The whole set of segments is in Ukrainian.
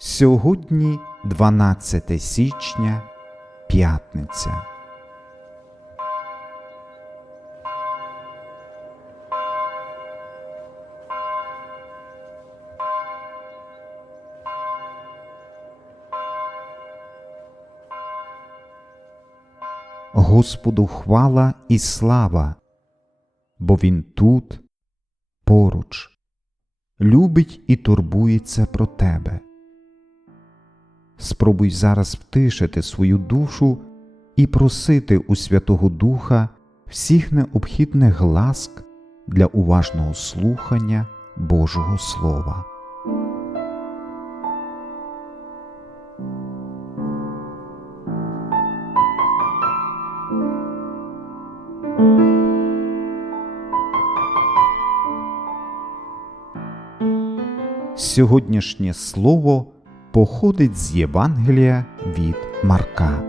Сьогодні 12 січня, п'ятниця. Господу хвала і слава, бо Він тут, поруч, любить і турбується про тебе. Спробуй зараз втишити свою душу і просити у Святого Духа всіх необхідних ласк для уважного слухання Божого Слова. Сьогоднішнє слово походить з Євангелія від Марка.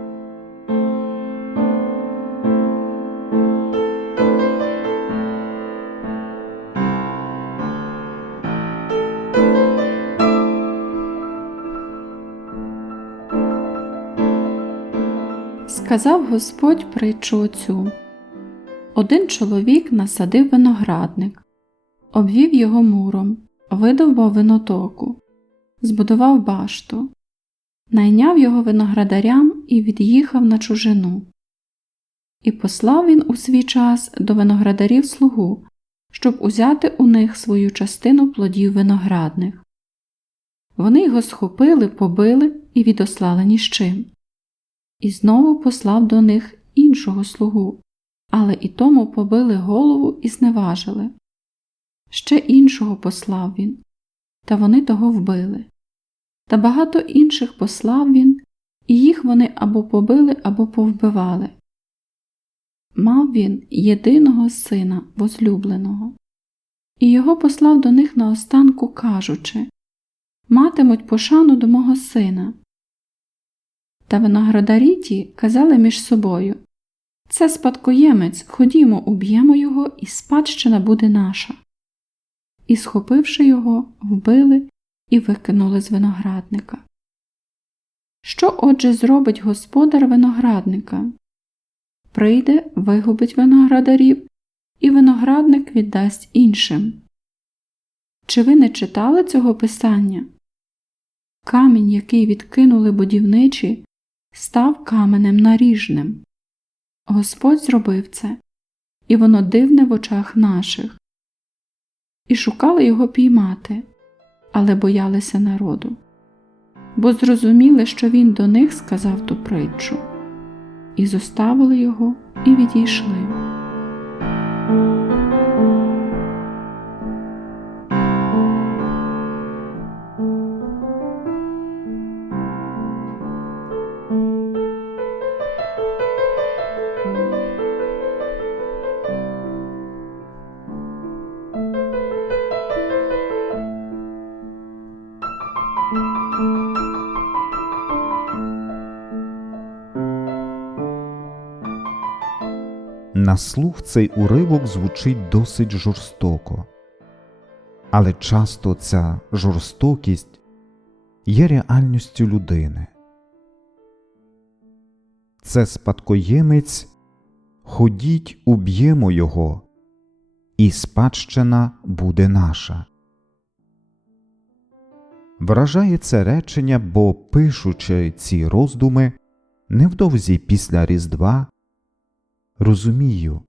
Сказав Господь притчу оцю. Один чоловік насадив виноградник, обвів його муром, видовбав винотоку, збудував башту, найняв його виноградарям і від'їхав на чужину. І послав він у свій час до виноградарів слугу, щоб узяти у них свою частину плодів виноградних. Вони його схопили, побили і відослали ні з чим. І знову послав до них іншого слугу, але і тому побили голову і зневажили. Ще іншого послав він, та вони того вбили. Та багато інших послав він, і їх вони або побили, або повбивали. Мав він єдиного сина возлюбленого, і його послав до них наостанку, кажучи Матимуть пошану до мого сина. Та виноградарі ті казали між собою Це спадкоємець, ходімо, уб'ємо його, і спадщина буде наша. І, схопивши його, вбили і викинули з виноградника. Що отже зробить господар виноградника? Прийде, вигубить виноградарів, і виноградник віддасть іншим. Чи ви не читали цього писання? Камінь, який відкинули будівничі, став каменем наріжним. Господь зробив це, і воно дивне в очах наших. І шукали його піймати, але боялися народу, бо зрозуміли, що він до них сказав ту притчу, і зоставили його і відійшли. На слух цей уривок звучить досить жорстоко, але часто ця жорстокість є реальністю людини. Це спадкоємець, ходіть, уб'ємо його, і спадщина буде наша. Вражає це речення, бо, пишучи ці роздуми, невдовзі після Різдва розумію,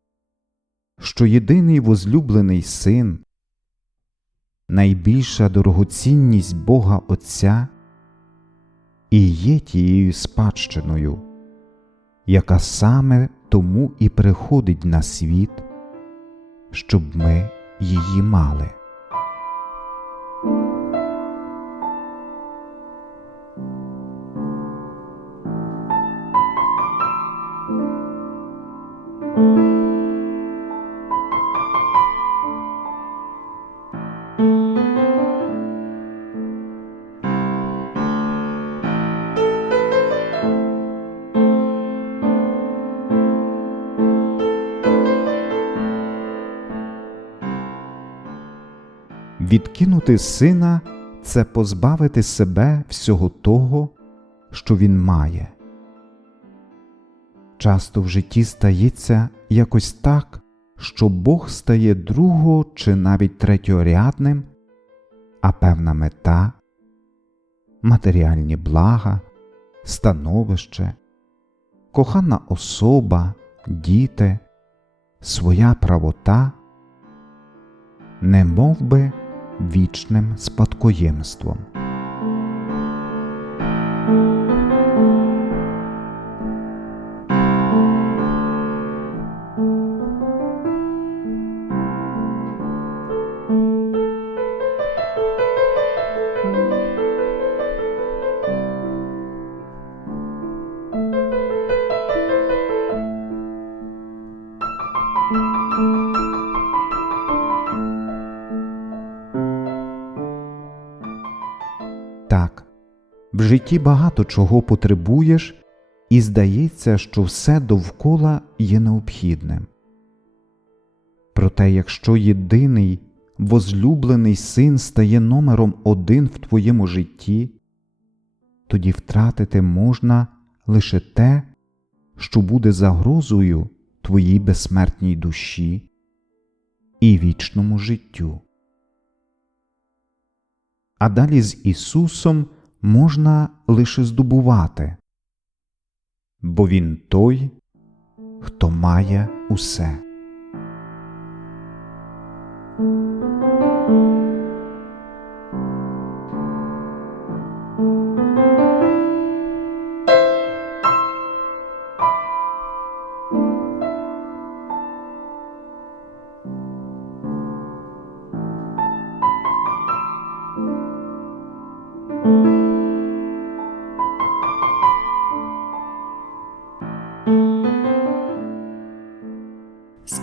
що єдиний возлюблений син, найбільша дорогоцінність Бога Отця і є тією спадщиною, яка саме тому і приходить на світ, щоб ми її мали. Відкинути сина це позбавити себе всього того, що він має. Часто в житті стається якось так, що Бог стає друго чи навіть третьорядним, а певна мета, матеріальні блага, становище, кохана особа, діти, своя правота, не мов би вічним спадкоємством. В житті багато чого потребуєш, і здається, що все довкола є необхідним. Проте, якщо єдиний возлюблений син стає номером один в твоєму житті, тоді втратити можна лише те, що буде загрозою твоїй безсмертній душі і вічному життю. А далі з Ісусом можна лише здобувати, бо Він той, хто має усе.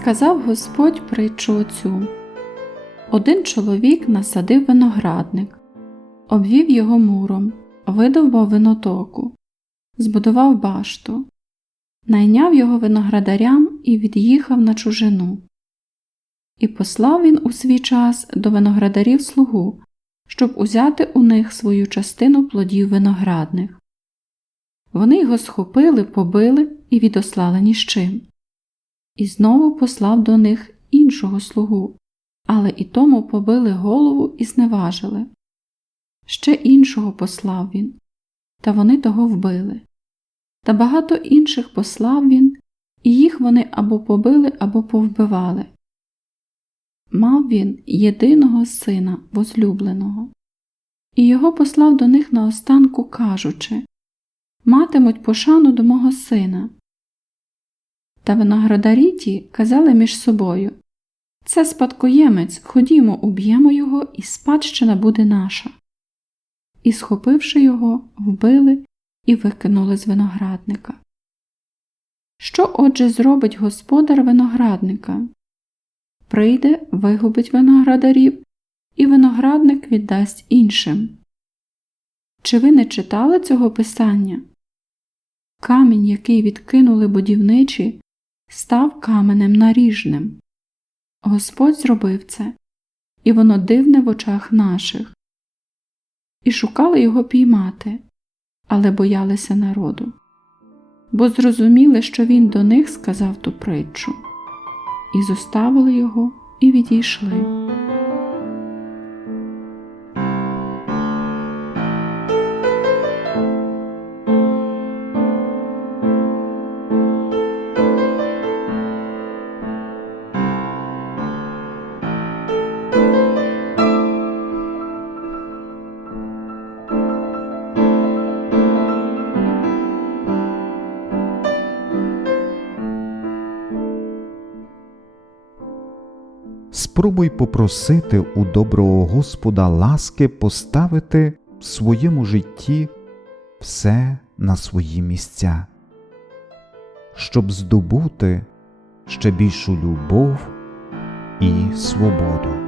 Сказав Господь притчу оцю. Один чоловік насадив виноградник, обвів його муром, видовбав винотоку, збудував башту, найняв його виноградарям і від'їхав на чужину. І послав він у свій час до виноградарів слугу, щоб узяти у них свою частину плодів виноградних. Вони його схопили, побили і відослали ні з чим. І знову послав до них іншого слугу, але і тому побили голову і зневажили. Ще іншого послав він, та вони того вбили. Та багато інших послав він, і їх вони або побили, або повбивали. Мав він єдиного сина возлюбленого, і його послав до них наостанку, кажучи Матимуть пошану до мого сина. Та виноградарі ті казали між собою Це спадкоємець, ходімо, уб'ємо його, і спадщина буде наша. І, схопивши його, вбили і викинули з виноградника. Що отже зробить господар виноградника? Прийде, вигубить виноградарів, і виноградник віддасть іншим. Чи ви не читали цього писання? Камінь, який відкинули будівничі, став каменем наріжним. Господь зробив це, і воно дивне в очах наших. І шукали його піймати, але боялися народу, бо зрозуміли, що він до них сказав ту притчу, і зоставили його і відійшли. Спробуй попросити у доброго Господа ласки поставити в своєму житті все на свої місця, щоб здобути ще більшу любов і свободу.